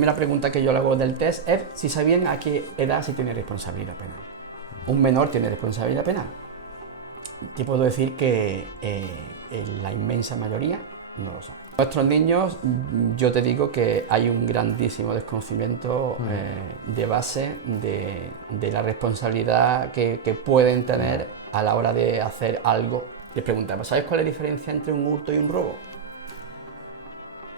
primera pregunta que yo le hago del test es si sabían a qué edad se tiene responsabilidad penal. Un menor tiene responsabilidad penal. Te puedo decir que la inmensa mayoría no lo sabe. Nuestros niños, yo te digo que hay un grandísimo desconocimiento de base de la responsabilidad que pueden tener a la hora de hacer algo. Les preguntaba, ¿sabes cuál es la diferencia entre un hurto y un robo?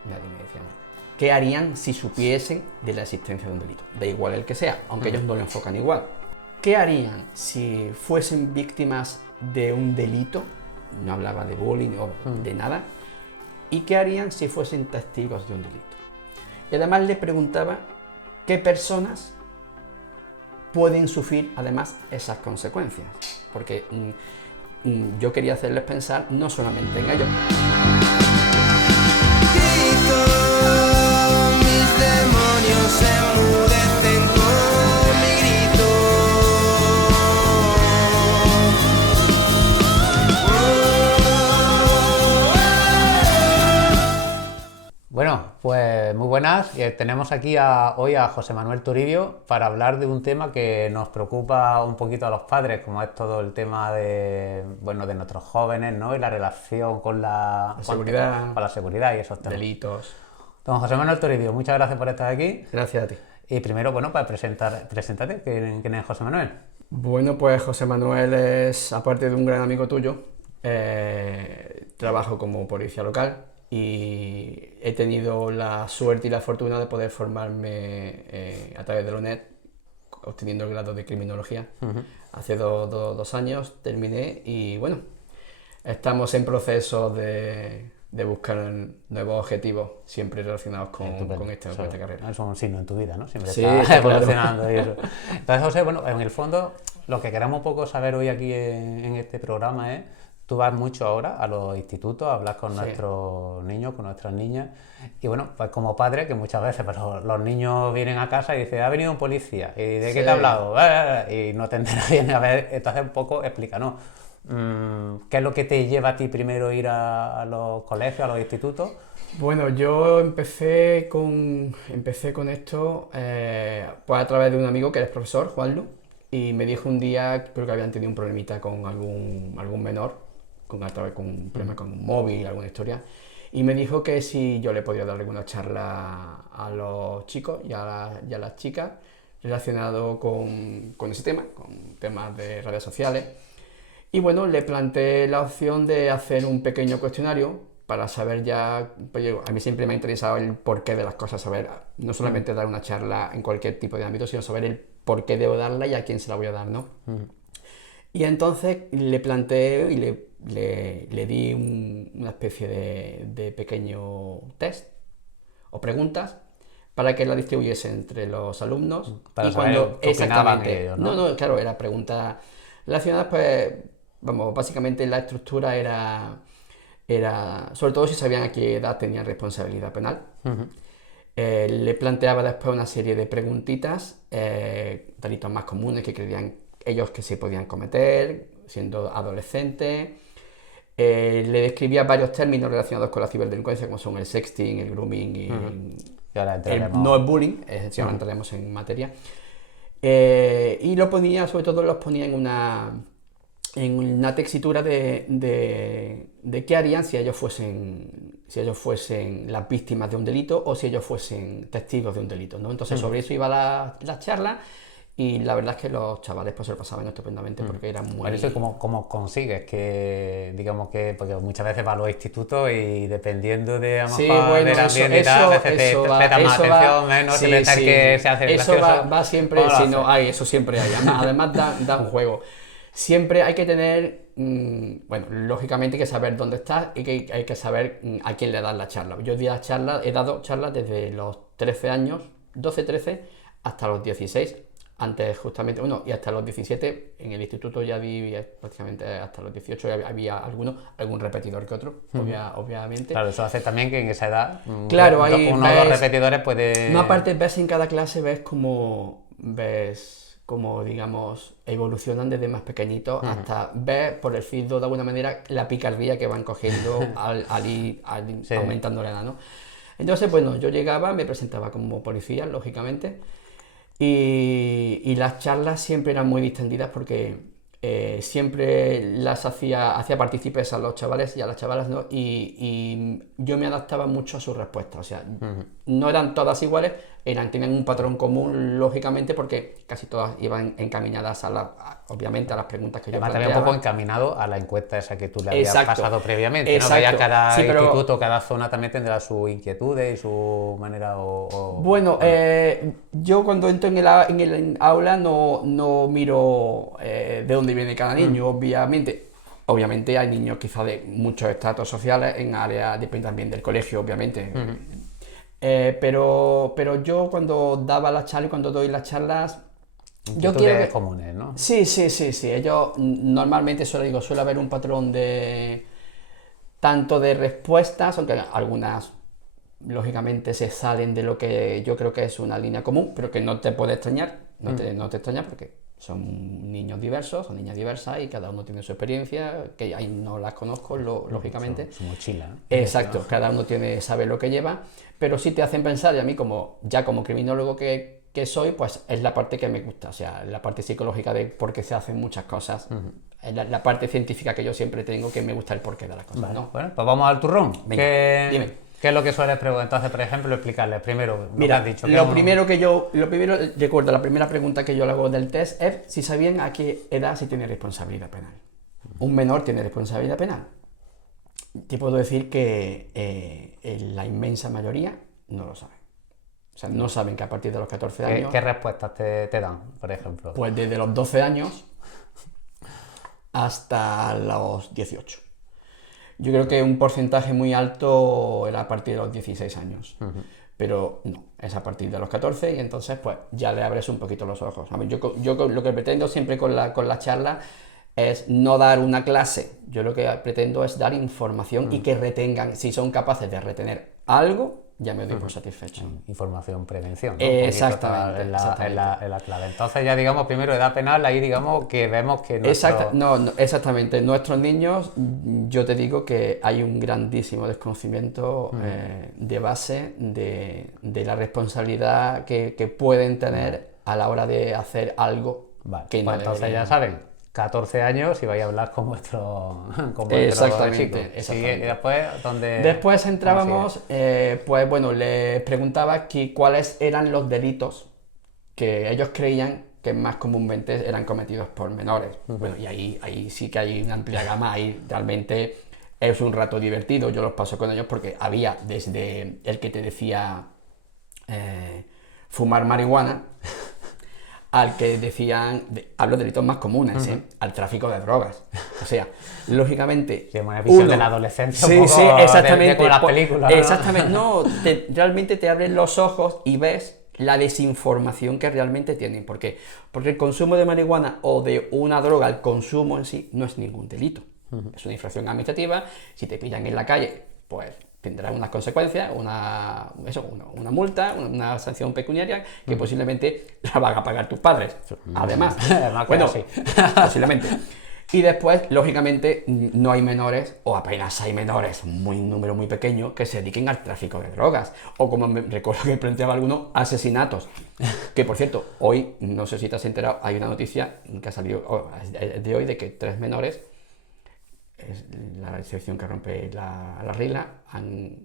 Nadie me decía nada. ¿Qué harían si supiesen de la existencia de un delito? Da igual el que sea, aunque ellos no lo enfocan igual. ¿Qué harían si fuesen víctimas de un delito? No hablaba de bullying o de nada. ¿Y qué harían si fuesen testigos de un delito? Y además le preguntaba qué personas pueden sufrir además esas consecuencias. Porque yo quería hacerles pensar no solamente en ellos. Mis demonios se enmudecen con mi grito. Bueno, pues muy buenas. Tenemos aquí hoy a José Manuel Toribio para hablar de un tema que nos preocupa un poquito a los padres, como es todo el tema de nuestros jóvenes, ¿no? Y la relación con la seguridad y esos temas. Delitos. Don José Manuel Toribio, muchas gracias por estar aquí. Gracias a ti. Y primero, para preséntate, ¿quién es José Manuel? Bueno, pues José Manuel es, aparte de un gran amigo tuyo, trabajo como policía local y he tenido la suerte y la fortuna de poder formarme a través de la UNED, obteniendo el grado de criminología. Hace 2 años terminé y bueno, estamos en proceso de buscar nuevos objetivos, siempre relacionados con esta carrera. Es un signo en tu vida, ¿no? Siempre Sí, estás claro. evolucionando y eso. Entonces, José, en el fondo, lo que queremos un poco saber hoy aquí en este programa es, tú vas mucho ahora a los institutos, hablas con nuestros niños, con nuestras niñas, y bueno, pues como padre, que muchas veces los niños vienen a casa y dicen, ha venido un policía, ¿y de qué te ha hablado? Y no te enteras bien, a ver, entonces un poco explícanos. ¿Qué es lo que te lleva a ti primero a ir a los colegios, a los institutos? Bueno, yo empecé con esto pues a través de un amigo que es profesor, Juanlu, y me dijo un día, creo que habían tenido un problemita con algún menor, con un problema con un móvil, alguna historia, y me dijo que si yo le podía dar alguna charla a los chicos y a las chicas relacionado con ese tema, con temas de redes sociales. Y bueno, le planteé la opción de hacer un pequeño cuestionario para saber ya, pues a mí siempre me ha interesado el porqué de las cosas, saber, no solamente dar una charla en cualquier tipo de ámbito, sino saber el por qué debo darla y a quién se la voy a dar, ¿no? Y entonces le planteé y le di una especie de pequeño test o preguntas para que la distribuyese entre los alumnos. Para y saber cuando qué opinaban ellos, ¿no? No, claro, era preguntas relacionadas, pues, vamos, básicamente la estructura era sobre todo si sabían a qué edad tenían responsabilidad penal. Le planteaba después una serie de preguntitas, delitos más comunes que creían ellos que se podían cometer siendo adolescentes. Le describía varios términos relacionados con la ciberdelincuencia, como son el sexting, el grooming y no el bullying, si ahora entraremos en materia. Y sobre todo los ponía en una textura de qué harían si ellos fuesen las víctimas de un delito o si ellos fuesen testigos de un delito, ¿no? Entonces sobre eso iba la charla y la verdad es que los chavales pues se lo pasaban estupendamente porque eran muy... Por eso, ¿cómo consigues que, digamos que, porque muchas veces vas a los institutos y dependiendo de a lo mejor del ambiente y tal, a veces te presta más atención, menos, sí, que se hace eso gracioso. va siempre, si no hay, eso siempre hay, además da un juego. Siempre hay que tener, bueno, lógicamente hay que saber dónde estás y que hay que saber a quién le das la charla. Yo he dado charlas desde los 13 años, 12, 13, hasta los 16. Antes justamente, y hasta los 17 en el instituto ya di prácticamente hasta los 18 había algún repetidor que otro, obviamente. Claro, eso hace también que en esa edad claro, uno de los repetidores puede... No, aparte ves en cada clase, ves como digamos, evolucionan desde más pequeñitos hasta ver por el feedback de alguna manera la picardía que van cogiendo al ir aumentando la edad, ¿no? Entonces, bueno, yo llegaba, me presentaba como policía, lógicamente, y las charlas siempre eran muy distendidas porque siempre las hacía partícipes a los chavales y a las chavalas, ¿no? Y yo me adaptaba mucho a sus respuestas, o sea, no eran todas iguales, tenían un patrón común, lógicamente, porque casi todas iban encaminadas obviamente a las preguntas que yo Además, planteaba. también un poco encaminado a la encuesta esa que tú le habías Exacto. pasado previamente, ¿no? Exacto. Que ya cada Sí, pero- instituto, cada zona también tendrá sus inquietudes y su manera Bueno, yo cuando entro en el aula no miro de dónde viene cada niño, obviamente. Obviamente hay niños quizá de muchos estratos sociales, en áreas, depende también del colegio, obviamente. Pero yo cuando daba las charlas y cuando doy las charlas, yo inquietudes quiero que... comunes, ¿no? Sí. Ellos normalmente suele haber un patrón tanto de respuestas, aunque algunas lógicamente se salen de lo que yo creo que es una línea común, pero que no te puede extrañar, no te extraña porque son niños diversos, son niñas diversas y cada uno tiene su experiencia, que ahí no las conozco, lógicamente. Su mochila, ¿no? Exacto, cada uno sabe lo que lleva, pero sí te hacen pensar, y a mí como criminólogo que soy, pues es la parte que me gusta, o sea, la parte psicológica de por qué se hacen muchas cosas, es la parte científica que yo siempre tengo, que me gusta el porqué de las cosas, Vale, ¿no? bueno, pues vamos al turrón. Venga, dime. ¿Qué es lo que sueles preguntar? Entonces, por ejemplo, explicarles primero lo que Mira, has dicho. lo primero, recuerdo, la primera pregunta que yo le hago del test es si sabían a qué edad se tiene responsabilidad penal. Un menor tiene responsabilidad penal. Te puedo decir que la inmensa mayoría no lo sabe. O sea, no saben que a partir de los 14 años... ¿Qué respuestas te dan, por ejemplo? Pues desde los 12 años hasta los 18. Yo creo que un porcentaje muy alto era a partir de los 16 años. Pero no, es a partir de los 14 y entonces pues ya le abres un poquito los ojos. A ver, yo lo que pretendo siempre con la charla es no dar una clase. Yo lo que pretendo es dar información y que retengan, si son capaces de retener algo, ya me doy por satisfecho. Información, prevención, ¿no? Exactamente, Es la clave. Entonces ya digamos, primero edad penal, ahí digamos que vemos que Exactamente. Nuestros niños, yo te digo que hay un grandísimo desconocimiento de base de la responsabilidad que pueden tener a la hora de hacer algo que no pues entonces deberían. ya saben, 14 años y vais a hablar con vuestro Exactamente, chico. Sí, y después, ¿dónde...? Después entrábamos, pues bueno, les preguntaba cuáles eran los delitos que ellos creían que más comúnmente eran cometidos por menores. Bueno, y ahí sí que hay una amplia gama, ahí realmente es un rato divertido, yo los paso con ellos porque había desde el que te decía fumar marihuana, al que decían, hablo de delitos más comunes, al tráfico de drogas. O sea, lógicamente... Sí, una visión de la adolescencia un poco exactamente, con las películas, ¿no? Exactamente, realmente te abren los ojos y ves la desinformación que realmente tienen. ¿Por qué? Porque el consumo de marihuana o de una droga, el consumo en sí, no es ningún delito. Es una infracción administrativa, si te pillan en la calle, pues... tendrá unas consecuencias, una multa, una sanción pecuniaria que posiblemente la van a pagar tus padres. Además, bueno, sí, posiblemente. Y después, lógicamente, no hay menores, o apenas hay menores, un número muy pequeño, que se dediquen al tráfico de drogas. O como recuerdo que planteaba alguno, asesinatos. Que por cierto, hoy, no sé si te has enterado, hay una noticia que ha salido de hoy de que 3 menores, es la excepción que rompe la regla, han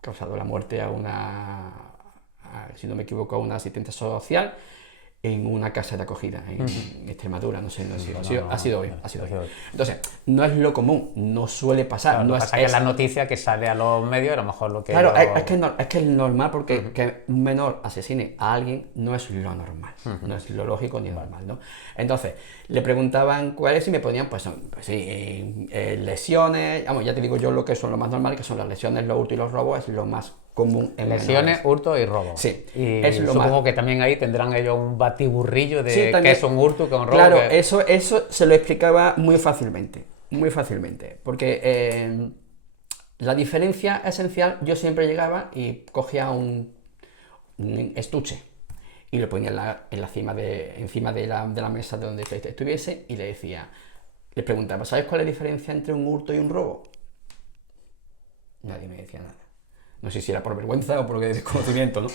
causado la muerte si no me equivoco, a una asistente social en una casa de acogida en Extremadura, no sé, ha sido hoy. Entonces, no es lo común, no suele pasar. Claro, no pasa que es la noticia que sale a los medios, a lo mejor lo que... Claro, es que es normal porque que un menor asesine a alguien no es lo normal, no es lo lógico ni normal, ¿no? Entonces, le preguntaban cuáles y me ponían, lesiones, vamos, ya te digo yo lo que son lo más normal, que son las lesiones, los hurtos y los robos, es lo más común en lesiones, menores. hurto y robo. Sí, y es lo supongo más... que también ahí tendrán ellos un batiburrillo de Sí, qué también, es un hurto, qué es un robo. Claro, eso se lo explicaba muy fácilmente, porque la diferencia esencial, yo siempre llegaba y cogía un estuche y lo ponía encima de la mesa de donde estuviese y le preguntaba, ¿sabes cuál es la diferencia entre un hurto y un robo? Nadie me decía nada. No sé si era por vergüenza o por desconocimiento, ¿no?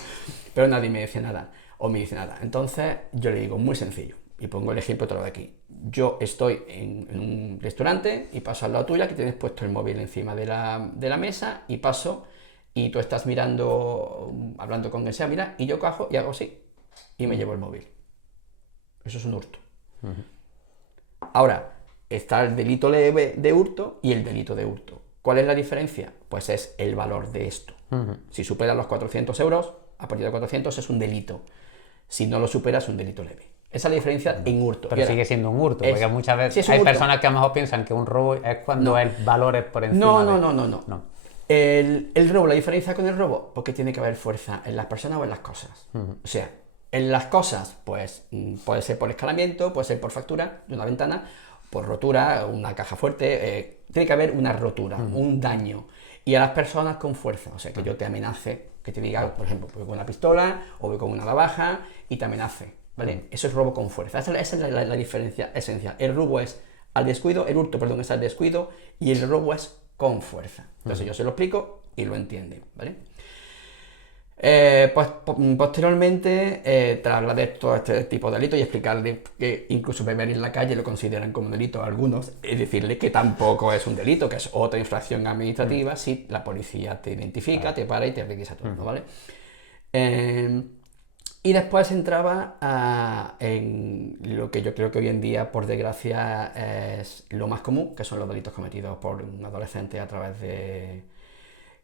Pero nadie me decía nada, o me dice nada. Entonces yo le digo, muy sencillo, y pongo el ejemplo otra vez aquí. Yo estoy en un restaurante y paso al lado tuya, que tienes puesto el móvil encima de la mesa, y paso, y tú estás mirando, hablando con quien sea, mira, y yo cojo y hago así, y me llevo el móvil. Eso es un hurto. Ahora, está el delito leve de hurto y el delito de hurto. ¿Cuál es la diferencia? Pues es el valor de esto. Si supera los 400 euros, a partir de 400 es un delito. Si no lo supera, es un delito leve. Esa es la diferencia en hurto. Pero sigue siendo un hurto, porque muchas veces sí, hay personas que a lo mejor piensan que un robo es cuando el valor es por encima No. El robo, la diferencia con el robo, porque tiene que haber fuerza en las personas o en las cosas. O sea, en las cosas, pues puede ser por escalamiento, puede ser por fractura de una ventana, por rotura, una caja fuerte, tiene que haber una rotura, un daño. Y a las personas con fuerza, o sea, que yo te amenace, que te diga, por ejemplo, voy con una pistola o voy con una navaja y te amenace, ¿vale? Eso es robo con fuerza, esa es la diferencia esencial. El robo es al descuido, el hurto, perdón, es al descuido y el robo es con fuerza. Entonces yo se lo explico y lo entienden, ¿vale? Pues posteriormente trasladé todo este tipo de delitos y explicarle que incluso beber en la calle lo consideran como delito a algunos, es decirle que tampoco es un delito, que es otra infracción administrativa si la policía te identifica, te para y te requisa todo, ¿vale? Y después entraba en lo que yo creo que hoy en día, por desgracia, es lo más común, que son los delitos cometidos por un adolescente a través de...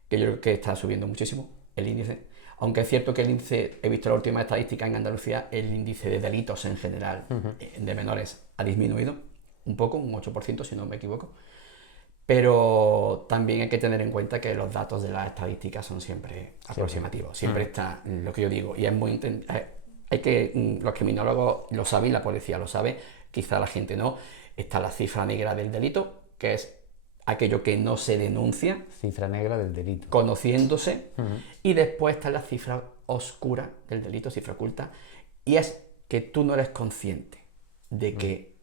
que yo creo que está subiendo muchísimo el índice. Aunque es cierto que el índice, he visto la última estadística en Andalucía, el índice de delitos en general de menores ha disminuido un poco, un 8% si no me equivoco. Pero también hay que tener en cuenta que los datos de las estadísticas son siempre aproximativos. Siempre está lo que yo digo. Y es muy hay que los criminólogos lo saben y la policía lo sabe, quizá la gente no. Está la cifra negra del delito, que es aquello que no se denuncia. Cifra negra del delito. Conociéndose. Y después está la cifra oscura del delito, cifra oculta. Y es que tú no eres consciente de que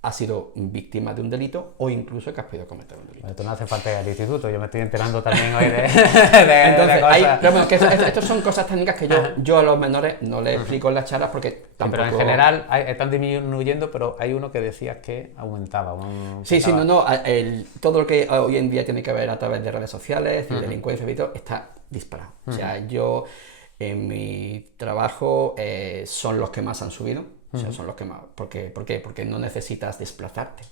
has sido víctima de un delito o incluso que has podido cometer un delito. Esto no hace falta ir al instituto, yo me estoy enterando también hoy de Entonces, cosas. pero bueno, que estas son cosas técnicas que yo a los menores no les explico en las charlas porque tampoco... Pero en general están disminuyendo, pero hay uno que decías que aumentaba. Todo lo que hoy en día tiene que ver a través de redes sociales, de delincuencia y todo, está disparado. O sea, yo en mi trabajo son los que más han subido. O sea, son los que más... ¿Por qué? Porque no necesitas desplazarte.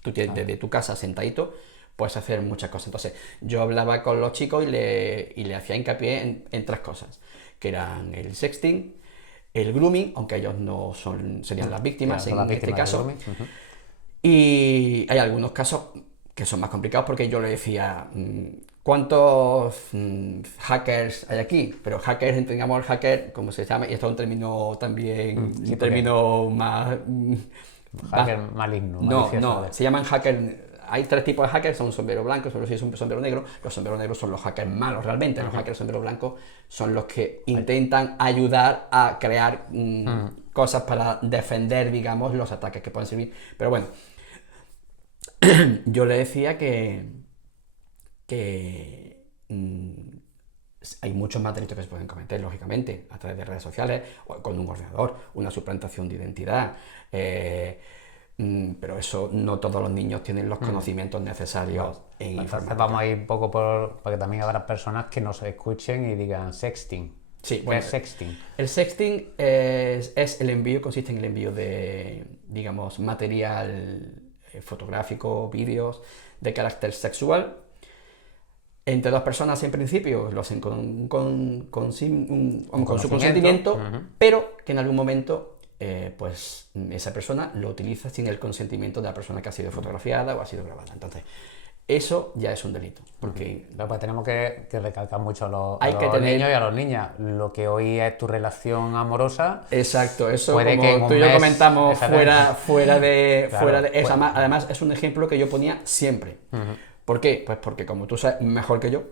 Tú tienes, desde tu casa sentadito puedes hacer muchas cosas. Entonces, yo hablaba con los chicos y le hacía hincapié en tres cosas, que eran el sexting, el grooming, aunque ellos no serían las víctimas en este caso. Y hay algunos casos que son más complicados porque yo le decía... ¿Cuántos hackers hay aquí? Pero hackers, entendamos el hacker, como se llama, y esto es un término también, un término más... hacker maligno. No, se llaman hackers, hay tres tipos de hackers, son un sombrero blanco, solo si es un sombrero negro. Los sombreros negros son los hackers malos realmente, los hackers sombrero blanco son los que intentan ayudar a crear cosas para defender, digamos, los ataques que pueden servir. Pero bueno, yo le decía que hay muchos más delitos que se pueden cometer, lógicamente, a través de redes sociales, o con un ordenador, una suplantación de identidad, pero eso no todos los niños tienen los conocimientos necesarios en informática. Vamos a ir un poco para que también habrá personas que nos escuchen y digan sexting. Sí, ¿Qué es sexting? El sexting es el envío, consiste en el envío de, digamos, material fotográfico, vídeos de carácter sexual, entre dos personas en principio, lo hacen con su consentimiento, pero que en algún momento pues esa persona lo utiliza sin el consentimiento de la persona que ha sido fotografiada o ha sido grabada. Entonces, eso ya es un delito. Porque pues tenemos que recalcar mucho a los niños y a las niñas. Lo que hoy es tu relación amorosa. Exacto, eso puede como que en tú y yo comentamos fuera de eso. Pues, además, es un ejemplo que yo ponía siempre. ¿Por qué? Pues porque, como tú sabes mejor que yo,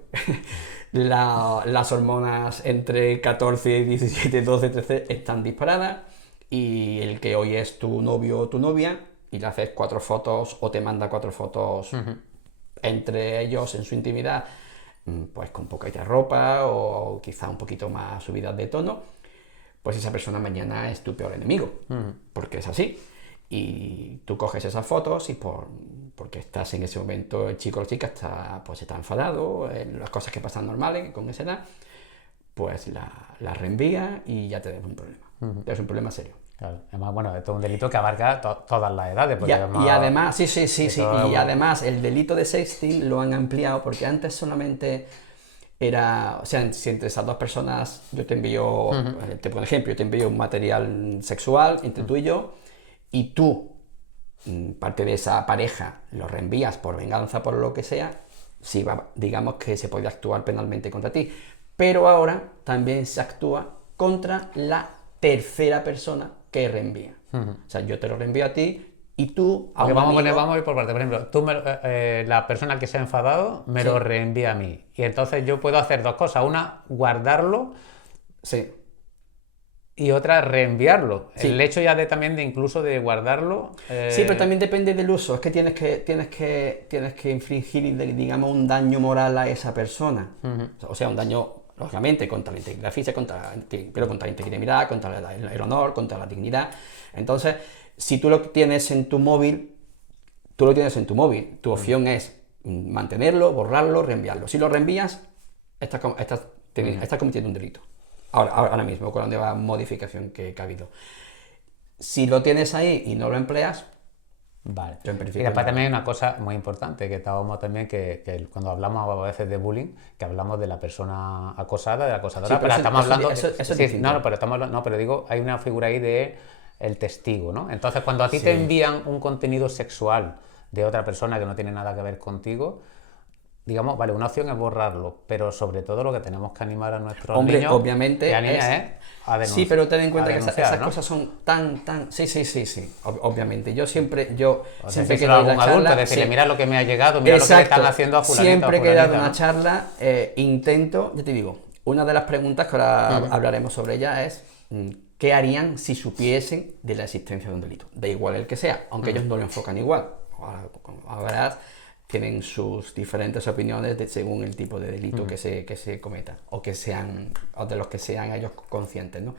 las hormonas entre 14, 17, 12, 13 están disparadas, y el que hoy es tu novio o tu novia y le haces 4 fotos o te manda 4 fotos entre ellos en su intimidad, pues con poquita ropa o quizá un poquito más subida de tono, pues esa persona mañana es tu peor enemigo, porque es así. Y tú coges esas fotos y porque estás en ese momento, el chico o la chica pues está enfadado, las cosas que pasan normales con esa edad, pues la reenvía y ya te das un problema. Es un problema serio. Claro. Además, bueno, esto es un delito que abarca todas las edades. Y además, sí. Y además, el delito de sexting lo han ampliado porque antes solamente era, o sea, si entre esas dos personas yo te envío, te pongo un ejemplo, yo te envío un material sexual entre tú y yo, y tú, parte de esa pareja, lo reenvías por venganza, por lo que sea, sí, digamos que se puede actuar penalmente contra ti. Pero ahora también se actúa contra la tercera persona que reenvía. O sea, yo te lo reenvío a ti y tú a un vamos amigo... a ir por parte. Por ejemplo, la persona que se ha enfadado me lo reenvía a mí. Y entonces yo puedo hacer dos cosas. Una, guardarlo. Sí. Y otra, reenviarlo. Sí. El hecho ya también de incluso de guardarlo... Sí, pero también depende del uso. Es que tienes que infligir, digamos, un daño moral a esa persona. O sea, un daño, lógicamente, contra la integridad física, pero contra la integridad, contra el honor, contra la dignidad. Entonces, si tú lo tienes en tu móvil, tu opción es mantenerlo, borrarlo, reenviarlo. Si lo reenvías, estás cometiendo un delito. Ahora mismo, con la nueva modificación que ha habido. Si lo tienes ahí y no lo empleas, vale. Y después también hay una cosa muy importante que estábamos también, que cuando hablamos a veces de bullying, que hablamos de la persona acosada, de la acosadora, sí, pero estamos hablando... Eso es distinto. Pero digo, hay una figura ahí de el testigo, ¿no? Entonces, cuando a ti te envían un contenido sexual de otra persona que no tiene nada que ver contigo, digamos, vale, una opción es borrarlo, pero sobre todo lo que tenemos que animar a nuestros niños obviamente y a niñas es a denunciar. Sí, pero ten en cuenta que esas ¿no? cosas son tan... Sí, obviamente. Yo siempre que doy la charla... adulto, decirle, mira lo que me ha llegado, mira lo que le están haciendo a fulanita. Siempre que he dado una charla, intento, ya te digo, una de las preguntas que ahora hablaremos sobre ella es ¿qué harían si supiesen de la existencia de un delito? Da igual el que sea, aunque ellos no lo enfocan igual. Ahora tienen sus diferentes opiniones según el tipo de delito que se cometa o de los que sean ellos conscientes, ¿no?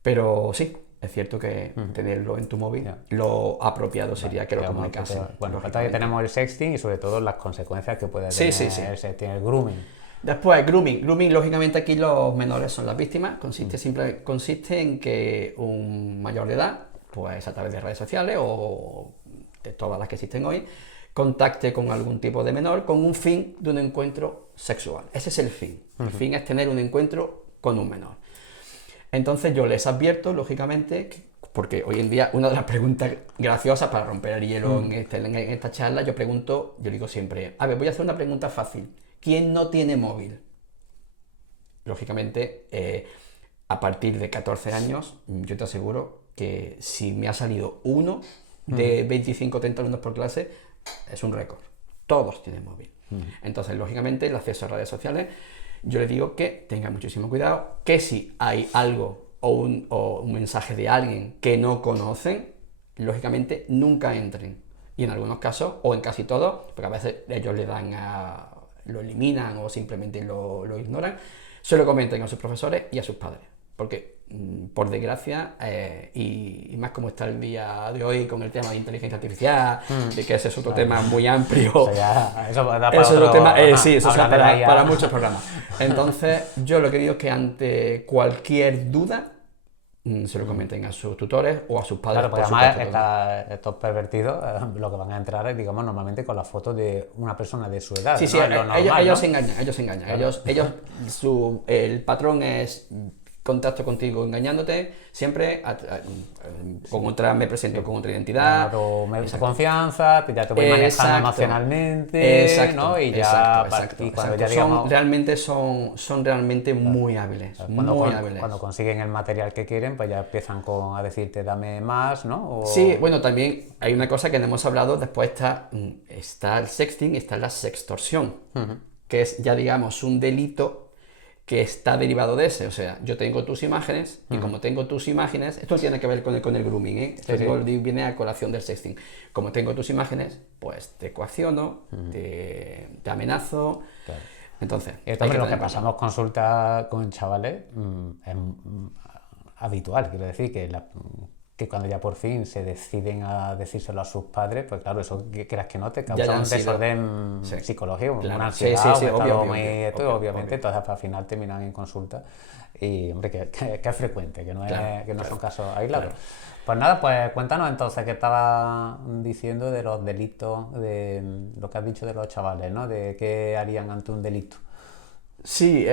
Pero sí, es cierto que tenerlo en tu móvil, lo apropiado sería que lo comunicasen. Bueno, también tenemos el sexting y sobre todo las consecuencias que puede tener el sexting, el grooming. Después, grooming, lógicamente aquí los menores son las víctimas. Consiste en que un mayor de edad, pues a través de redes sociales o de todas las que existen hoy, contacte con algún tipo de menor con un fin de un encuentro sexual. Ese es el fin. El fin es tener un encuentro con un menor. Entonces yo les advierto, lógicamente, porque hoy en día una de las preguntas graciosas para romper el hielo en esta charla, yo digo siempre, a ver, voy a hacer una pregunta fácil. ¿Quién no tiene móvil? Lógicamente, a partir de 14 años, yo te aseguro que si me ha salido uno de 25 o 30 alumnos por clase, es un récord. Todos tienen móvil. Entonces, lógicamente, el acceso a redes sociales, yo les digo que tengan muchísimo cuidado, que si hay algo o un mensaje de alguien que no conocen, lógicamente nunca entren. Y en algunos casos, o en casi todos, porque a veces ellos lo eliminan o simplemente lo ignoran, se lo comenten a sus profesores y a sus padres. Porque, por desgracia, y más como está el día de hoy con el tema de inteligencia artificial, de que ese es otro tema muy amplio. Eso da para para muchos programas. Entonces, yo lo que digo es que ante cualquier duda, se lo comenten a sus tutores o a sus padres. Claro, porque además estos pervertidos lo que van a entrar es, digamos, normalmente con la foto de una persona de su edad. Sí, ¿no? ellos se engañan. Claro. El patrón es contacto contigo engañándote, siempre me presento con otra identidad. Me da confianza, ya te voy manejando emocionalmente, ¿no? Y ya realmente son realmente muy hábiles. Cuando consiguen el material que quieren, pues ya empiezan a decirte dame más, ¿no? Sí, bueno, también hay una cosa que no hemos hablado, después está el sexting, está la sextorsión, que es ya digamos un delito que está derivado de ese, o sea, yo tengo tus imágenes y como tengo tus imágenes, esto tiene que ver con el grooming, esto viene a colación del sexting, como tengo tus imágenes, pues te coacciono, te amenazo, Entonces, Y hay esto, hombre, lo que tener cuidado. pasamos consulta con chavales es habitual, quiero decir, que cuando ya por fin se deciden a decírselo a sus padres, pues claro, eso quieras que no te causa Ya un han sido. desorden Sí. psicológico, Claro. una Sí, ansiedad, sí, un obvio, estado obvio, muy... obvio, esto, obvio, obviamente, obvio. entonces al final terminan en consulta y, hombre, que es frecuente, que no, Claro, que no claro, son casos aislados. claro. Pues nada, pues cuéntanos entonces qué estaba diciendo de los delitos, de lo que has dicho de los chavales, ¿no? De qué harían ante un delito. Sí,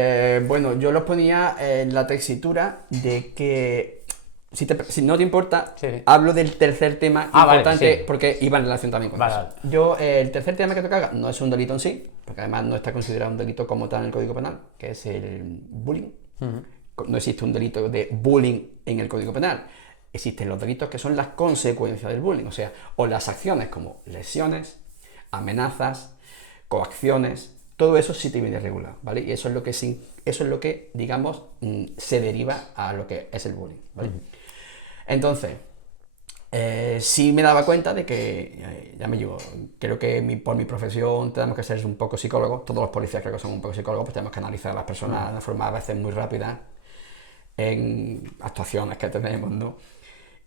bueno, yo los ponía en la tesitura de que, si no te importa, Sí. hablo del tercer tema Vale, importante, sí. porque iba en relación también con Vale, eso. vale. Yo, el tercer tema que tocaba no es un delito en sí, porque además no está considerado un delito como tal en el Código Penal, que es el bullying. No existe un delito de bullying en el Código Penal. Existen los delitos que son las consecuencias del bullying, o sea, o las acciones como lesiones, amenazas, coacciones, todo eso sí te viene regulado, ¿vale? Y eso es lo que, eso es lo que digamos, se deriva a lo que es el bullying, ¿vale? Entonces, sí me daba cuenta de que, ya me digo, creo que por mi profesión tenemos que ser un poco psicólogos, todos los policías creo que son un poco psicólogos, pues tenemos que analizar a las personas de una forma a veces muy rápida en actuaciones que tenemos, ¿no?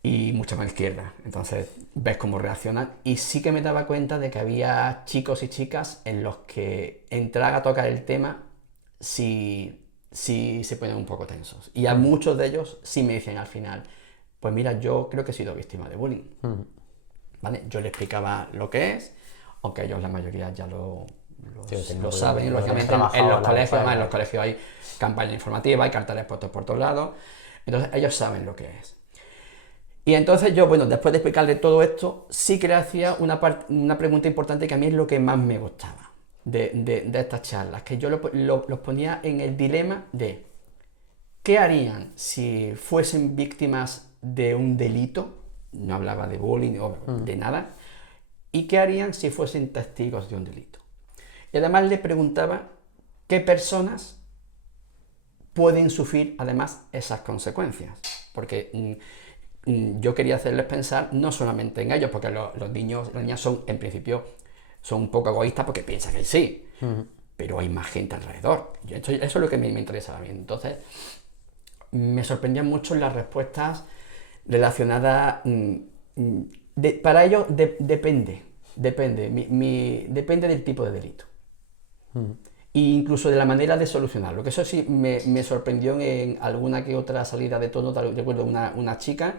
Y mucha más izquierda. Entonces ves cómo reaccionan. Y sí que me daba cuenta de que había chicos y chicas en los que entrar a tocar el tema sí se ponen un poco tensos. Y a muchos de ellos sí me dicen al final, pues mira, yo creo que he sido víctima de bullying. ¿Vale? Yo le explicaba lo que es, aunque ellos la mayoría ya lo saben, lógicamente en los colegios, además en los colegios hay campaña informativa, hay carteles puestos por todos lados, entonces ellos saben lo que es. Y entonces yo, bueno, después de explicarle todo esto, sí que le hacía una pregunta importante que a mí es lo que más me gustaba de estas charlas, que yo los ponía en el dilema de ¿qué harían si fuesen víctimas de un delito? No hablaba de bullying o de nada. ¿Y qué harían si fuesen testigos de un delito? Y además le preguntaba qué personas pueden sufrir además esas consecuencias. Porque yo quería hacerles pensar no solamente en ellos, porque los niños y las niñas son, en principio, son un poco egoístas porque piensan que sí, pero hay más gente alrededor. Eso es lo que me interesaba a mí. Entonces, me sorprendían mucho las respuestas relacionadas. Para ellos depende del tipo de delito. E incluso de la manera de solucionarlo, que eso sí me sorprendió en alguna que otra salida de tono. Recuerdo una chica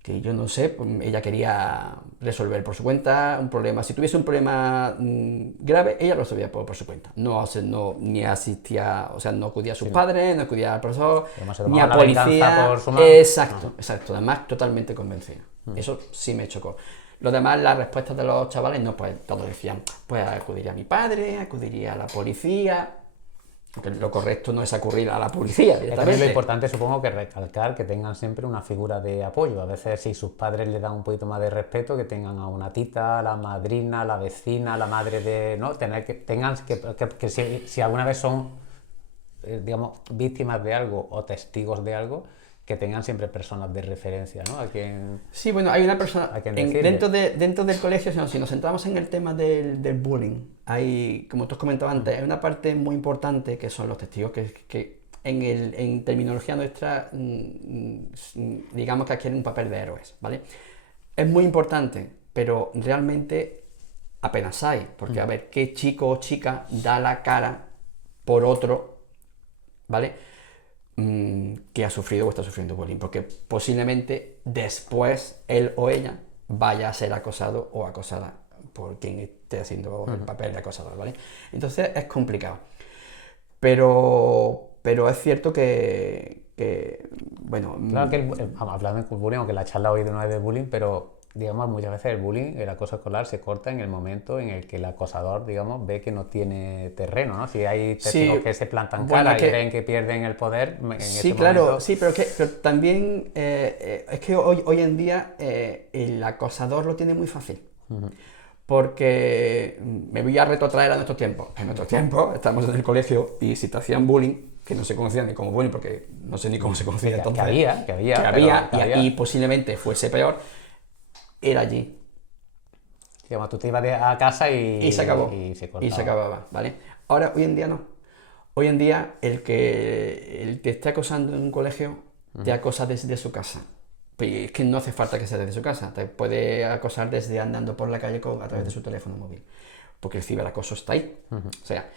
que yo no sé, pues ella quería resolver por su cuenta un problema. Si tuviese un problema grave, ella lo resolvía por su cuenta. No ni asistía, o sea, no acudía a sus padres, no acudía al profesor, ni a policía. Exacto. Además, totalmente convencida. Eso sí me chocó. Lo demás, las respuestas de los chavales, no, pues todos decían, pues acudiría a mi padre, acudiría a la policía. Porque lo correcto no es acudir a la policía También directamente. lo importante, supongo, que recalcar que tengan siempre una figura de apoyo. A veces, si sus padres le dan un poquito más de respeto, que tengan a una tita, a la madrina, a la vecina, a la madre de... ¿no? Tengan que si alguna vez son, digamos, víctimas de algo o testigos de algo, que tengan siempre personas de referencia, ¿no? Sí, bueno, hay una persona, ¿A quién dentro del colegio, si nos centramos en el tema del bullying, hay, como tú has comentado antes, hay una parte muy importante que son los testigos que en terminología nuestra, digamos que adquieren un papel de héroes, ¿vale? Es muy importante, pero realmente apenas hay, porque a ver, ¿qué chico o chica da la cara por otro, ¿vale? Que ha sufrido o está sufriendo bullying, porque posiblemente después él o ella vaya a ser acosado o acosada por quien esté haciendo el papel de acosador, ¿vale? Entonces es complicado, pero es cierto que bueno... Claro que hablando de bullying, aunque la charla hoy no es de bullying, pero digamos, muchas veces el bullying, el acoso escolar, se corta en el momento en el que el acosador, digamos, ve que no tiene terreno, ¿no? Si hay testigos que se plantan cara y ven que pierden el poder, en sí, ese claro, momento... sí, pero también es que hoy en día el acosador lo tiene muy fácil. Porque me voy a retrotraer a nuestros tiempos. En nuestros tiempos estamos en el colegio y si te hacían bullying, que no se conocía ni como bullying, porque no sé ni cómo se conocía entonces. Que había. Y posiblemente fuese peor, era allí. Digamos, tú te ibas a casa y se acabó. y se cortaba. Y se acababa, ¿vale? Ahora, hoy en día no. Hoy en día el que te esté acosando en un colegio te acosa desde su casa. Pero es que no hace falta que sea desde su casa, te puede acosar desde andando por la calle a través de su teléfono móvil, porque el ciberacoso está ahí. O sea,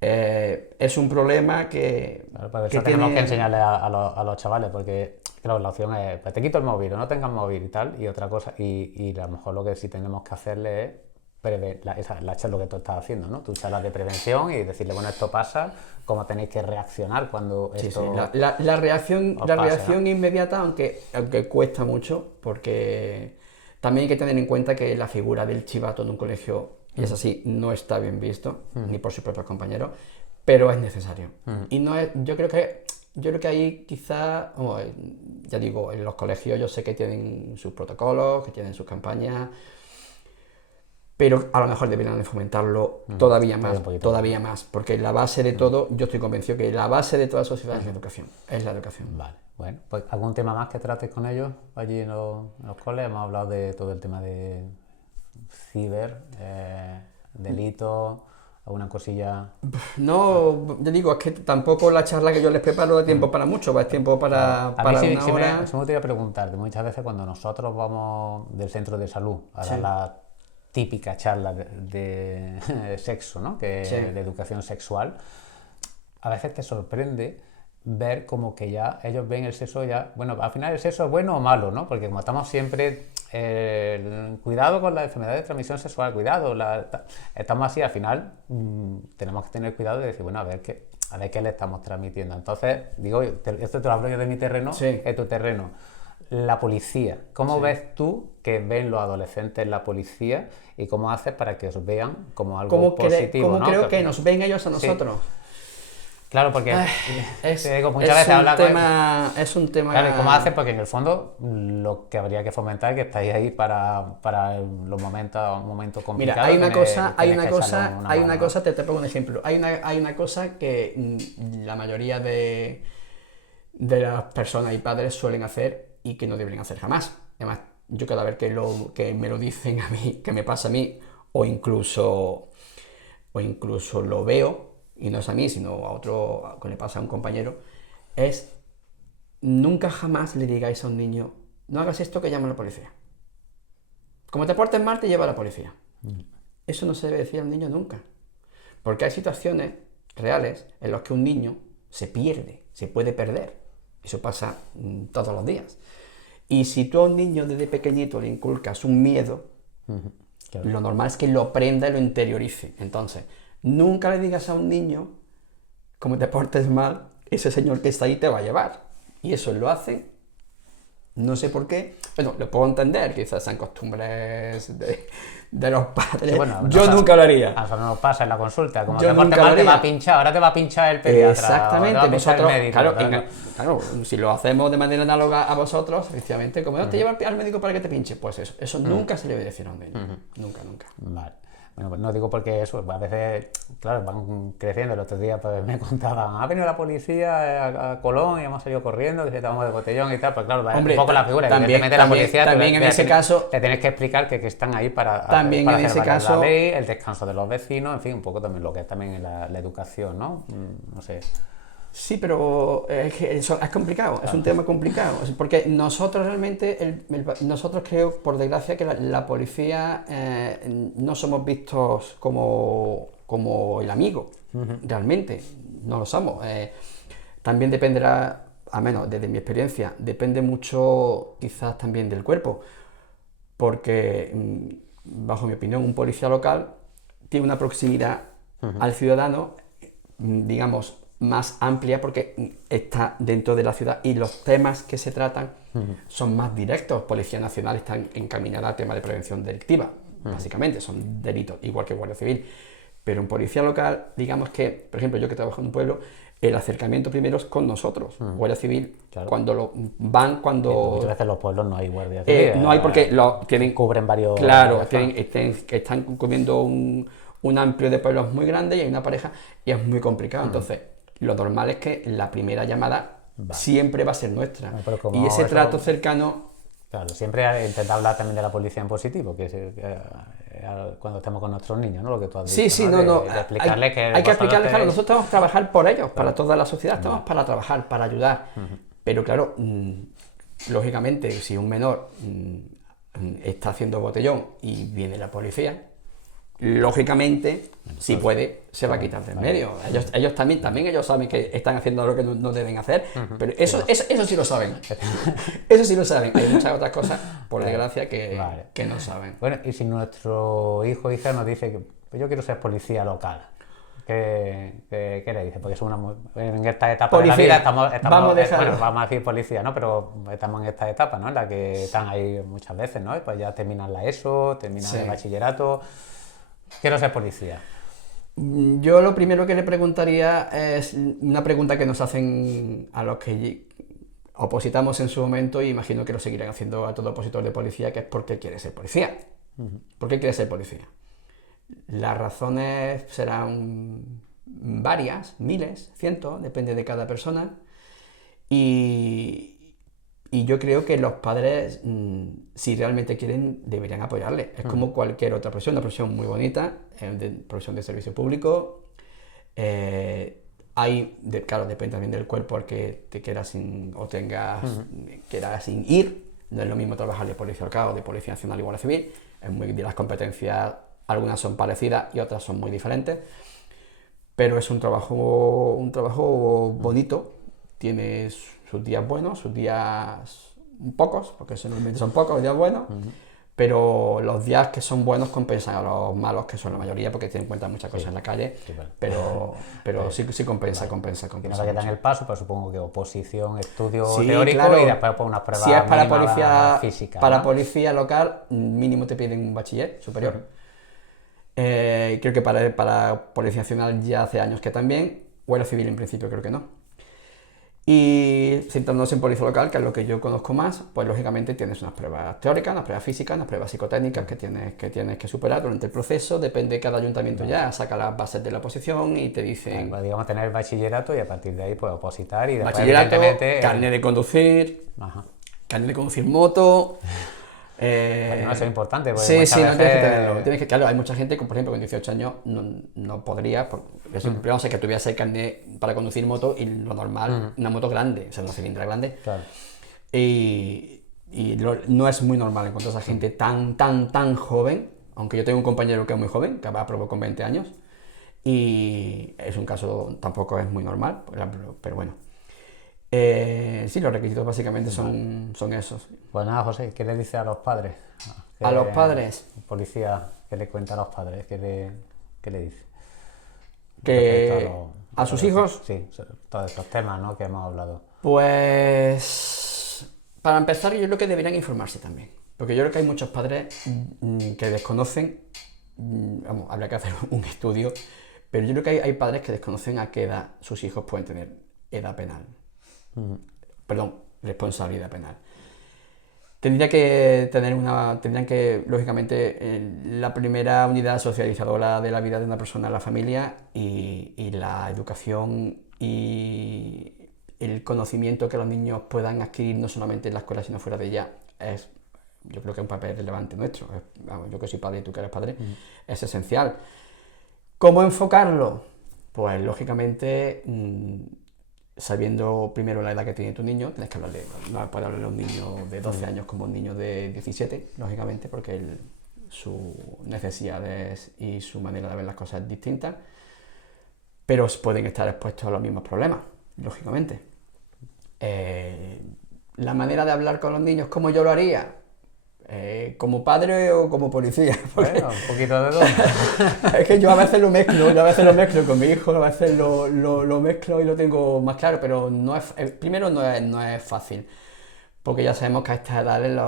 es un problema que... Claro, pues eso tenemos que enseñarle a los chavales, porque claro, la opción es, pues te quito el móvil o no tengas móvil y tal, y otra cosa, y a lo mejor lo que sí tenemos que hacerle es la charla que tú estás haciendo, ¿no? Tu charla de prevención y decirle, bueno, esto pasa, cómo tenéis que reaccionar cuando esto La reacción pase, ¿no? inmediata, aunque cuesta mucho, porque también hay que tener en cuenta que la figura del chivato en un colegio, y es así, no está bien visto, ni por sus propios compañeros, pero es necesario. Y no es, yo creo que ahí quizá, ya digo, en los colegios yo sé que tienen sus protocolos, que tienen sus campañas, pero a lo mejor deberían de fomentarlo todavía más, porque la base de todo, yo estoy convencido que la base de toda la sociedad es la educación, Vale, bueno, pues ¿algún tema más que trates con ellos allí en los coles? Hemos hablado de todo el tema de ciber, delitos, alguna cosilla. No, ya digo, es que tampoco la charla que yo les preparo da tiempo para mucho, es tiempo para A mí una hora. sí me gustaría preguntarte, muchas veces cuando nosotros vamos del centro de salud a dar la típica charla de sexo, ¿no? De educación sexual, a veces te sorprende ver como que ya ellos ven el sexo ya, bueno, al final el sexo es bueno o malo, ¿no? Porque como estamos siempre, cuidado con la enfermedad de transmisión sexual, cuidado, estamos así, al final tenemos que tener cuidado de decir, bueno, a ver qué le estamos transmitiendo. Entonces, digo, esto te lo hablo yo de mi terreno, es tu terreno. La policía, ¿cómo ves tú que ven los adolescentes la policía y cómo haces para que os vean como algo positivo? ¿Cómo ¿no? creo que nos ven ellos a nosotros? Claro, porque te digo, muchas es veces habla es un tema... Claro, ¿y cómo haces? Porque en el fondo lo que habría que fomentar es que estáis ahí para los momentos complicados. Mira, hay una cosa, te pongo un ejemplo. Hay una cosa que la mayoría de las personas y padres suelen hacer y que no deberían hacer jamás. Además, yo cada vez que me lo dicen a mí, que me pasa a mí, o incluso lo veo, y no es a mí, sino a otro, que le pasa a un compañero, es nunca jamás le digáis a un niño, no hagas esto que llama a la policía. Como te portes mal, te lleva a la policía. Eso no se debe decir al niño nunca. Porque hay situaciones reales en las que un niño se pierde, se puede perder. Eso pasa todos los días. Y si tú a un niño desde pequeñito le inculcas un miedo, claro, lo normal es que lo aprenda y lo interiorice. Entonces, nunca le digas a un niño, como te portes mal, ese señor que está ahí te va a llevar. Y eso lo hace, no sé por qué. Bueno, lo puedo entender, quizás sean costumbres de los padres. Sí, bueno, yo nunca lo haría. A nosotros nos pasa en la consulta, como te portes mal te va a pinchar, ahora te va a pinchar el pediatra. Exactamente, vosotros, el médico, claro, si lo hacemos de manera análoga a vosotros, efectivamente, como te lleva al médico para que te pinche, pues eso nunca se le debe decir a un niño. Nunca. Vale. Bueno, pues no digo porque eso, a veces, claro, van creciendo. El otro día pues me contaban, ha venido la policía a Colón y hemos salido corriendo, que estábamos de botellón y tal, pues claro, un poco la figura, evidentemente la policía también en ese caso te tienes que explicar que están ahí para también en ese caso la ley, el descanso de los vecinos, en fin, un poco también lo que es también la educación, ¿no? No sé. Sí, pero es complicado, es un tema complicado, porque nosotros realmente, nosotros creo, por desgracia, que la policía no somos vistos como el amigo, realmente, no lo somos. También dependerá, al menos desde mi experiencia, depende mucho quizás también del cuerpo, porque, bajo mi opinión, un policía local tiene una proximidad al ciudadano, digamos, más amplia porque está dentro de la ciudad y los temas que se tratan son más directos. Policía Nacional está encaminada a temas de prevención delictiva, básicamente, son delitos, igual que Guardia Civil. Pero un policía local, digamos que, por ejemplo, yo que trabajo en un pueblo, el acercamiento primero es con nosotros. Guardia Civil, claro, cuando... Muchas veces en los pueblos no hay Guardia Civil. No hay porque cubren varios... Claro, están cubriendo un amplio de pueblos muy grande y hay una pareja y es muy complicado. Entonces, lo normal es que la primera llamada siempre va a ser nuestra. Y ese trato cercano... Claro, siempre intenta hablar también de la policía en positivo, que cuando estemos con nuestros niños, ¿no? Lo que tú has dicho, Sí, sí, no. De explicarles que hay que explicarles, claro, tenéis... nosotros tenemos que trabajar por ellos, para toda la sociedad, estamos para trabajar, para ayudar. Pero claro, lógicamente, si un menor está haciendo botellón y viene la policía, lógicamente, si puede, se va a quitar del medio. Ellos también ellos saben que están haciendo lo que no deben hacer, pero eso sí lo saben. Eso sí lo saben. Hay muchas otras cosas, por desgracia, que no saben. Bueno, y si nuestro hijo o hija nos dice que pues yo quiero ser policía local, ¿qué le dice? Porque en esta etapa de la vida estamos vamos a decir policía, ¿no? Pero estamos en esta etapa, ¿no? En la que están ahí muchas veces, ¿no? Y pues ya terminan la ESO, terminan el bachillerato. Quiero ser policía. Yo lo primero que le preguntaría es una pregunta que nos hacen a los que opositamos en su momento, y imagino que lo seguirán haciendo a todo opositor de policía, que es ¿por qué quieres ser policía? ¿Por qué quieres ser policía? Las razones serán varias, miles, cientos, depende de cada persona, y yo creo que los padres, si realmente quieren, deberían apoyarle. Es como cualquier otra profesión, una profesión muy bonita, profesión de servicio público. Claro, depende también del cuerpo al que te quieras quieras ir. No es lo mismo trabajar de policía local o de policía nacional y guardia civil. De las competencias, algunas son parecidas y otras son muy diferentes. Pero es un trabajo bonito. Tienes sus días buenos, sus días pocos, porque normalmente son pocos los días buenos, pero los días que son buenos compensan a los malos, que son la mayoría, porque tienen en cuenta muchas cosas en la calle, vale. pero sí compensa. Que no dan el paso, pero supongo que oposición, estudio teórico, claro, y después por unas pruebas. Si es para policía física, para ¿no? Policía local, mínimo te piden un bachiller superior. Creo que para Policía Nacional ya hace años que también, Guardia Civil en principio creo que no. Y centrándonos en policía local, que es lo que yo conozco más, pues lógicamente tienes unas pruebas teóricas, unas pruebas físicas, unas pruebas psicotécnicas que tienes que superar durante el proceso. Depende de cada ayuntamiento, ya saca las bases de la oposición y te dicen... Pues digamos tener el bachillerato y a partir de ahí pues opositar y después bachillerato, carnet de conducir, carnet de conducir moto... Bueno, eso es importante. Sí, no tienes que tenerlo. Claro, hay mucha gente, por ejemplo, con 18 años no podría, vamos a que tuviera ese carnet para conducir moto, y lo normal, una moto grande, o sea, una cilindrada grande. Claro. Y no es muy normal encontrar a esa gente tan joven, aunque yo tengo un compañero que es muy joven, que aprobó con 20 años, y es un caso, tampoco es muy normal, pero bueno. Sí, los requisitos básicamente son esos. Pues nada, José, ¿qué le dice a los padres? A los padres. Policía, ¿qué le cuenta a los padres? ¿Qué le dice? Que a sus hijos. Sí, todos estos temas, ¿no?, que hemos hablado. Pues para empezar, yo creo que deberían informarse también. Porque yo creo que hay muchos padres que desconocen, habría que hacer un estudio, pero yo creo que hay padres que desconocen a qué edad sus hijos pueden tener edad penal. Perdón, responsabilidad penal. Tendrían que, lógicamente, la primera unidad socializadora de la vida de una persona es la familia, y la educación y el conocimiento que los niños puedan adquirir no solamente en la escuela sino fuera de ella yo creo que es un papel relevante nuestro. Yo que soy padre y tú que eres padre, es esencial. ¿Cómo enfocarlo? Pues lógicamente sabiendo primero la edad que tiene tu niño. Tienes que hablarle, no puedes hablarle a un niño de 12 años como un niño de 17, lógicamente, porque sus necesidades y su manera de ver las cosas es distinta, pero pueden estar expuestos a los mismos problemas, lógicamente. La manera de hablar con los niños, ¿cómo yo lo haría? ¿Como padre o como policía? Bueno, un poquito de todo. Es que yo a veces lo mezclo con mi hijo, a veces lo mezclo y lo tengo más claro, pero primero no es fácil, porque ya sabemos que a estas edades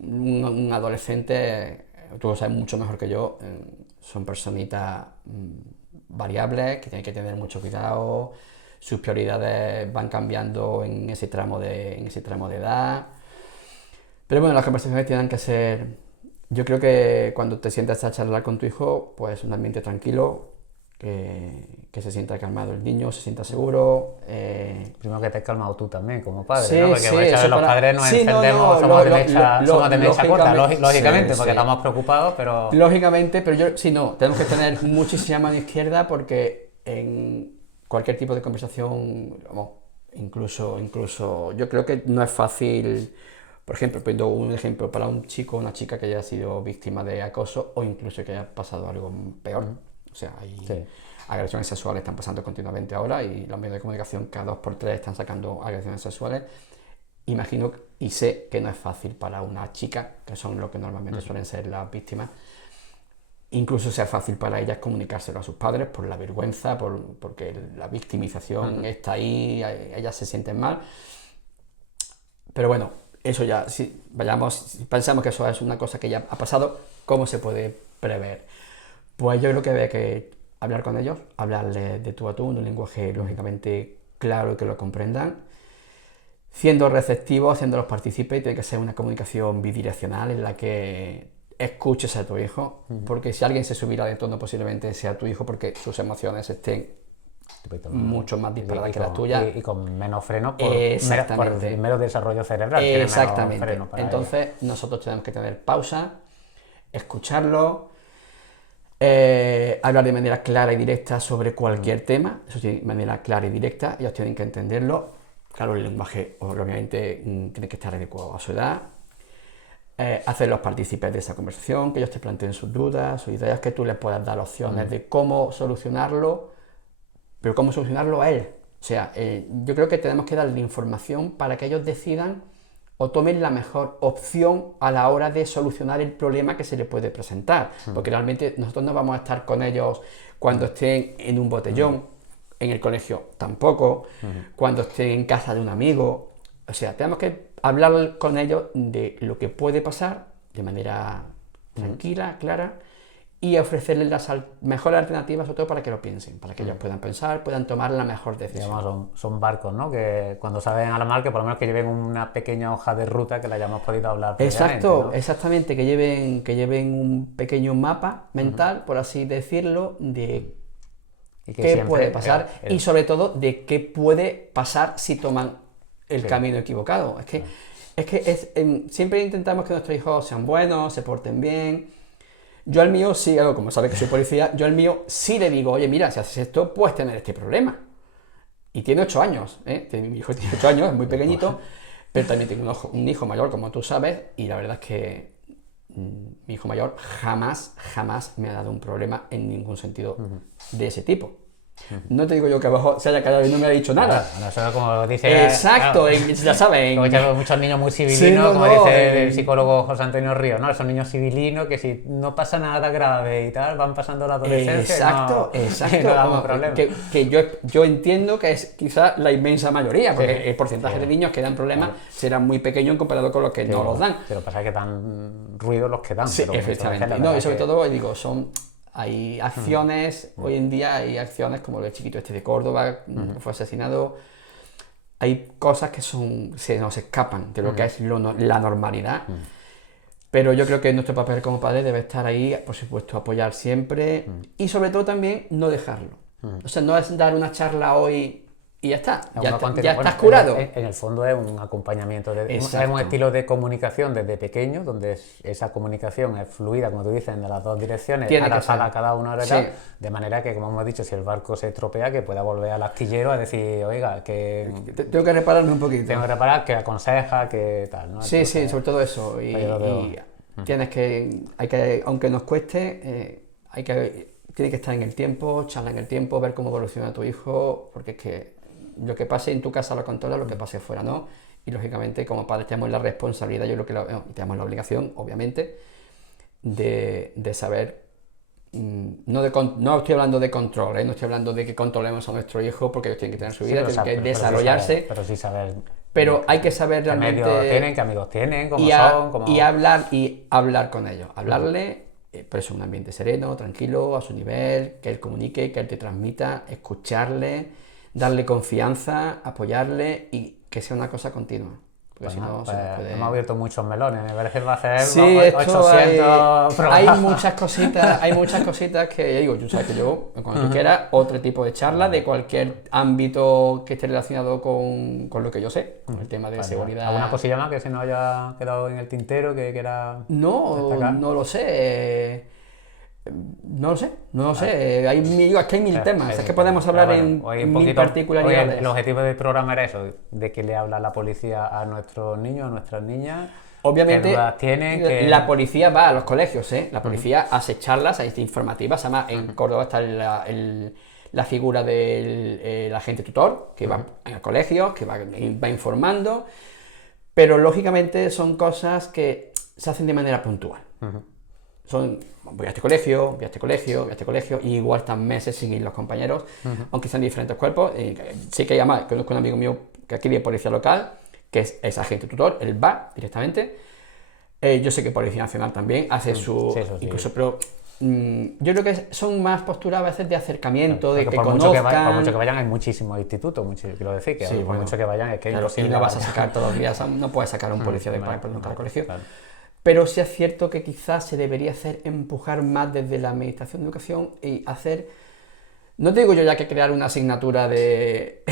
un adolescente, tú lo sabes mucho mejor que yo, son personitas variables, que tienen que tener mucho cuidado, sus prioridades van cambiando en ese tramo de edad. Pero bueno, las conversaciones tienen que ser... Yo creo que cuando te sientas a charlar con tu hijo, pues un ambiente tranquilo, que se sienta calmado el niño, se sienta seguro. Primero que te has calmado tú también, como padre, Sí, ¿no? Porque sí, muchas veces eso los para- padres nos sí, no, encendemos, no, somos de mecha corta, lógicamente, lógicamente, sí, porque sí. estamos preocupados, pero... Lógicamente, pero yo, sí, no, tenemos que tener muchísima mano izquierda porque en cualquier tipo de conversación, vamos, incluso, yo creo que no es fácil, por ejemplo, poniendo un ejemplo para un chico o una chica que haya sido víctima de acoso o incluso que haya pasado algo peor. O sea, hay Sí. agresiones sexuales están pasando continuamente ahora y los medios de comunicación cada 2 por 3 están sacando agresiones sexuales. Imagino y sé que no es fácil para una chica, que son lo que normalmente suelen ser las víctimas, incluso sea fácil para ellas comunicárselo a sus padres por la vergüenza, porque la victimización está ahí, ellas se sienten mal. Pero bueno, eso ya, si pensamos que eso es una cosa que ya ha pasado, ¿cómo se puede prever? Pues yo creo que hay que hablar con ellos, hablarles de tú a tú, en un lenguaje lógicamente claro y que lo comprendan, siendo receptivos, haciéndolos partícipes. Tiene que ser una comunicación bidireccional en la que escuches a tu hijo, porque si alguien se subirá de tono posiblemente sea tu hijo, porque sus emociones estén mucho más disparadas que las tuyas. Y con menos freno por Exactamente. el mero desarrollo cerebral. Tiene menos Exactamente. freno para Entonces nosotros tenemos que tener pausa, escucharlo, hablar de manera clara y directa sobre cualquier tema, eso sí, de manera clara y directa, ellos tienen que entenderlo. Claro, el lenguaje obviamente tiene que estar adecuado a su edad. Hacerlos partícipes de esa conversación, que ellos te planteen sus dudas, sus ideas, que tú les puedas dar opciones de cómo solucionarlo, pero cómo solucionarlo a él. O sea, yo creo que tenemos que darle información para que ellos decidan o tomen la mejor opción a la hora de solucionar el problema que se les puede presentar. Porque realmente nosotros no vamos a estar con ellos cuando estén en un botellón, en el colegio tampoco, cuando estén en casa de un amigo. O sea, tenemos que hablar con ellos de lo que puede pasar de manera tranquila, clara, y ofrecerles las mejores alternativas, sobre todo para que lo piensen, para que ellos puedan pensar, puedan tomar la mejor decisión. Digamos, son barcos, ¿no? Que cuando salen a la mar, que por lo menos que lleven una pequeña hoja de ruta que la hayamos podido hablar previamente, Exacto, ¿no? exactamente, que lleven un pequeño mapa mental, por así decirlo, de Y que qué siempre, puede pasar y sobre todo de qué puede pasar si toman el camino equivocado. Siempre intentamos que nuestros hijos sean buenos, se porten bien. Yo al mío sí, como sabe que soy policía, yo al mío sí le digo, oye, mira, si haces esto, puedes tener este problema. Y tiene 8 años, mi hijo tiene 8 años, es muy pequeñito, pero también tengo un hijo mayor, como tú sabes, y la verdad es que mi hijo mayor jamás me ha dado un problema en ningún sentido de ese tipo. No te digo yo que abajo se haya callado y no me ha dicho nada. Bueno, eso como dice... Exacto, claro, ya saben. como muchos niños muy civilinos, Sí, no, como no, dice el psicólogo José Antonio Ríos, ¿no? Esos niños civilinos que si no pasa nada grave y tal, van pasando la adolescencia Exacto, y no damos problemas. Que yo entiendo que es quizá la inmensa mayoría, porque el porcentaje de niños que dan problemas será muy pequeño en comparado con los que no los dan. Pero pasa que dan ruido los que dan. Sí, pero efectivamente. No, y sobre todo, digo, hay acciones, hoy en día hay acciones como el chiquito este de Córdoba, que fue asesinado. Hay cosas que se nos escapan de lo que es la normalidad. Pero yo creo que nuestro papel como padre debe estar ahí, por supuesto, apoyar siempre y sobre todo también no dejarlo. O sea, no es dar una charla hoy y ya está, ya estás curado. En el fondo es un acompañamiento, es Exacto. un estilo de comunicación desde pequeño, donde esa comunicación es fluida, como tú dices, de las dos direcciones, Tiene que adaptada ser. a cada una de Sí. ellas, de manera que, como hemos dicho, si el barco se estropea, que pueda volver al astillero a decir, oiga, que Tengo que repararme un poquito. tengo que reparar, que aconseja, que tal, ¿no? Sí, Entonces, sobre todo eso. Y yo lo veo. tienes que, aunque nos cueste, tiene que estar en el tiempo, charlar en el tiempo, ver cómo evoluciona tu hijo, porque es que lo que pase en tu casa lo controla, lo que pase fuera no. Y lógicamente, como padres, tenemos la responsabilidad, y tenemos la obligación, obviamente, de saber. No estoy hablando de control, no estoy hablando de que controlemos a nuestro hijo porque ellos tienen que tener su vida, tienen que desarrollarse. Pero sí saber. Pero hay que saber ¿Qué realmente. medios tienen? ¿Qué amigos tienen? ¿Cómo y son? ¿Cómo... hablar con ellos. Hablarle, pero es un ambiente sereno, tranquilo, a su nivel, que él comunique, que él te transmita, escucharle, darle confianza, apoyarle y que sea una cosa continua. porque si no se nos puede... hemos abierto muchos melones, me parece que va a ser Sí, 800 hay programas. muchas cositas que ya digo, tú sabes que yo, cuando tú quieras, otro tipo de charla de cualquier ámbito que esté relacionado con lo que yo sé, con el tema de seguridad. ¿Alguna cosilla más que se nos haya quedado en el tintero que quiera destacar? No lo sé. No lo sé. Hay mil temas. Es que podemos hablar en mil particularidades. Hoy el objetivo del programa era eso, de que le habla la policía a nuestros niños, a nuestras niñas. Obviamente, ¿qué dudas tienen? la policía va a los colegios, ¿eh? La policía hace charlas, hace informativas. Además, en Córdoba está la figura del agente tutor, que va a colegios, que va informando. Pero, lógicamente, son cosas que se hacen de manera puntual. Voy a este colegio, voy a este colegio, voy a este colegio, y igual están meses sin ir los compañeros, aunque sean diferentes cuerpos. Sí que además conozco un amigo mío que aquí de policía local, que es agente tutor, él va directamente. Yo sé que Policía Nacional también hace su... Sí, eso sí. Incluso, pero yo creo que son más posturas a veces de acercamiento, de que por conozcan... por mucho que vayan, hay muchísimos institutos, quiero decir, que por mucho que vayan, es que es imposible. Y no vas a sacar todos los días, no puedes sacar a un policía de cada colegio. Claro. Pero sí es cierto que quizás se debería empujar más desde la Administración de Educación y hacer, no te digo yo ya que crear una asignatura de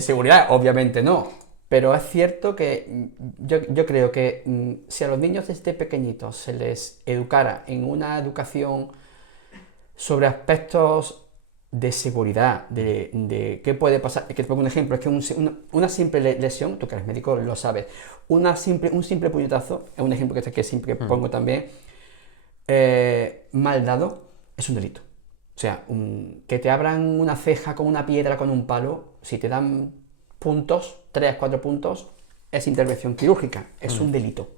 seguridad, obviamente no, pero es cierto que yo creo que si a los niños desde pequeñitos se les educara en una educación sobre aspectos de seguridad, de qué puede pasar, que te pongo un ejemplo, es que una simple lesión, tú que eres médico lo sabes, un simple puñetazo, es un ejemplo que siempre pongo también, mal dado, es un delito. O sea, que te abran una ceja con una piedra, con un palo, si te dan puntos, 3, 4 puntos, es intervención quirúrgica, es un delito.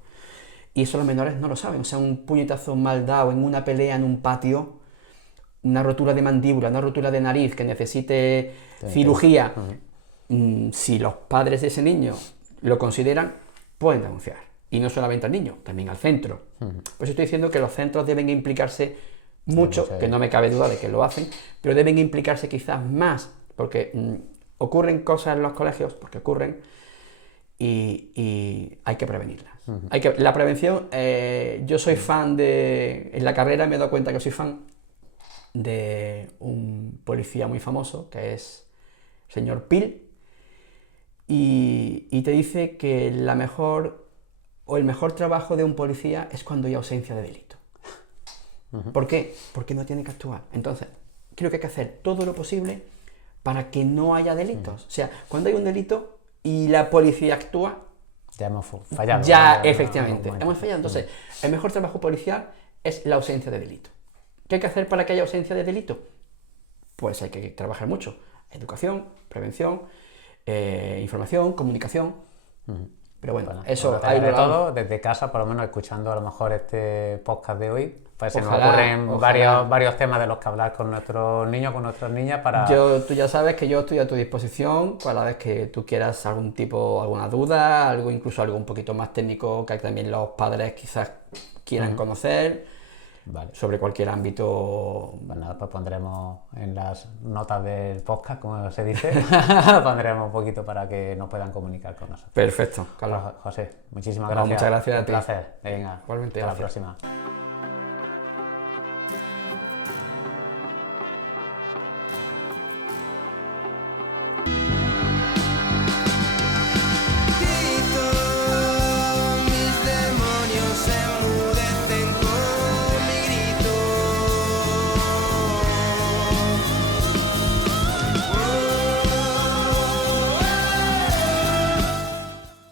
Y eso los menores no lo saben, o sea, un puñetazo mal dado en una pelea en un patio, una rotura de mandíbula, una rotura de nariz que necesite cirugía, si los padres de ese niño lo consideran, pueden denunciar. Y no solamente al niño, también al centro. Por eso estoy diciendo que los centros deben implicarse mucho, que no me cabe duda de que lo hacen, pero deben implicarse quizás más, porque ocurren cosas en los colegios, porque ocurren, y hay que prevenirlas. La prevención, yo soy fan en la carrera me he dado cuenta que soy fan de un policía muy famoso, que es el señor Pil, y te dice que el mejor trabajo de un policía es cuando hay ausencia de delito. ¿Por qué? Porque no tiene que actuar. Entonces, creo que hay que hacer todo lo posible para que no haya delitos. O sea, cuando hay un delito y la policía actúa, ya hemos fallado. Efectivamente, hemos fallado. Entonces, el mejor trabajo policial es la ausencia de delito. ¿Qué hay que hacer para que haya ausencia de delito? Pues hay que trabajar mucho. Educación, prevención, información, comunicación. Pero bueno, eso hay de todo, desde casa, por lo menos escuchando a lo mejor este podcast de hoy, pues se nos ocurren ojalá. varios temas de los que hablar con nuestros niños, con nuestras niñas para... Tú ya sabes que yo estoy a tu disposición cada vez que tú quieras alguna duda, incluso algo un poquito más técnico que también los padres quizás quieran conocer. Vale. Sobre cualquier ámbito. Pues nada, pues pondremos en las notas del podcast, como se dice, pondremos un poquito para que nos puedan comunicar con nosotros. Perfecto, Carlos. José, muchísimas gracias. Muchas gracias a ti. Un placer. Venga, igualmente, hasta gracias. la próxima.